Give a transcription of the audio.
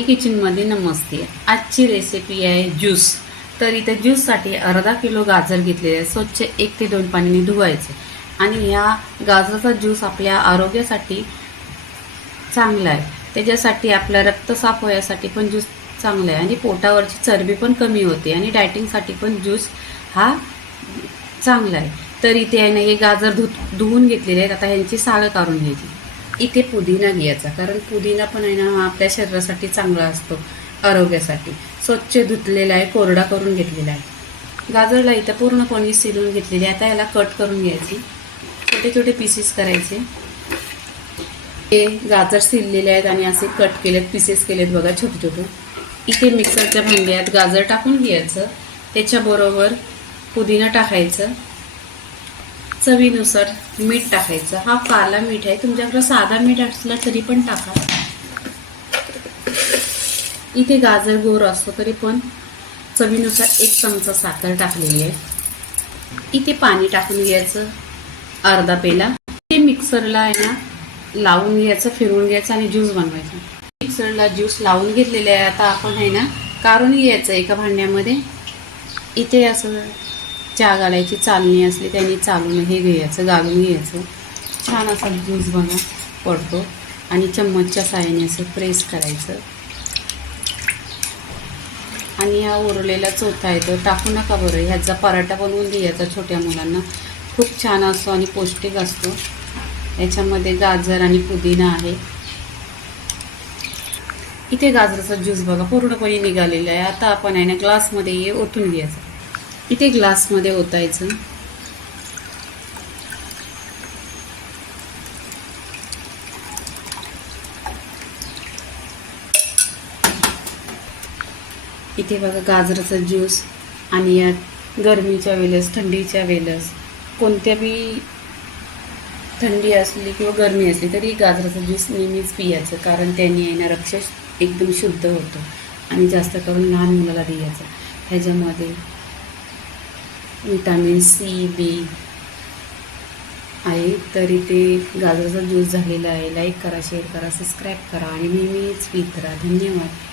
किचनमध्ये नमस्ते. आजची रेसिपी आहे ज्यूस तर इथे ज्यूससाठी अर्धा किलो गाजर घेतलेले आहे. स्वच्छ एक ते दोन पाण्याने धुवायचे. आणि ह्या गाजराचा ज्यूस आपल्या आरोग्यासाठी चांगला आहे. त्याच्यासाठी आपलं रक्त साफ होण्यासाठी पण ज्यूस चांगला आहे. आणि पोटावरची चरबी पण कमी होते. आणि डायटिंगसाठी पण ज्यूस हा चांगला आहे. तर इथे आहे ना हे गाजर धु धुवून घेतलेले आहेत. आता ह्यांची सालं काढून घ्यायची. इथे पुदिना घ्यायचा कारण पुदिना पण आहे ना हा आपल्या शरीरासाठी चांगला असतो आरोग्यासाठी. स्वच्छ धुतलेला आहे कोरडा करून घेतलेला आहे. गाजरला इथं पूर्णपणे सिलून घेतलेली आहे. आता याला कट करून घ्यायची. छोटे छोटे पीसेस करायचे. हे गाजर सिललेले आहेत आणि असे कट केलेत पीसेस केलेत बघा छोटे छोटे. इथे मिक्सरच्या भांड्यात गाजर टाकून घ्यायचं. त्याच्याबरोबर पुदिना टाकायचं. चवीनुसार मीठ टाकायचं. हा काला मीठ आहे. तुमच्याकडं साधा मीठ असला तरी पण टाका. इथे गाजर गोर असतो तरी पण चवीनुसार एक चमचा साखर टाकलेली आहे. इथे पाणी टाकून घ्यायचं अर्धा पेला. ते मिक्सरला आहे ना लावून घ्यायचं फिरवून घ्यायचं आणि ज्यूस बनवायचा. मिक्सरला ज्यूस लावून घेतलेले आहे. आता आपण आहे ना काढून घ्यायचं एका भांड्यामध्ये. इथे असं चहा घालायची चालणी असली त्यांनी चालून हे घ्यायचं गाळून घ्यायचं. छान असा ज्यूस बघा पडतो. आणि चम्मचच्या साह्याने असं प्रेस करायचं. आणि हा उरलेला चोथा आहे तो टाकू नका बरं. ह्याचा पराठा बनवून द्यायचा छोट्या मुलांना. खूप छान असतो आणि पौष्टिक असतो. याच्यामध्ये गाजर आणि पुदिना आहे. इथे गाजराचा ज्यूस बघा पूर्णपणे निघालेला आहे. आता आपण आहे ना ग्लासमध्ये हे ओतून घ्यायचं. इथे ग्लासमध्ये ओतायचं. इथे बघा गाजराचा ज्यूस आणि यात गरमीच्या वेळेस थंडीच्या वेळेस कोणत्या बी थंडी असली किंवा गरमी असली तरी गाजराचा ज्यूस नेहमीच पियाचं कारण त्याने येणार रक्ष एकदम शुद्ध होतं आणि जास्त करून लहान मुलाला द्यायचं. ह्याच्यामध्ये विटॅमिन सी बी आहे. तर इथे गाजराचा ज्यूस झालेला आहे. लाईक करा शेअर करा सबस्क्राईब करा. आणि नेहमीच पीत राहा धन्यवाद.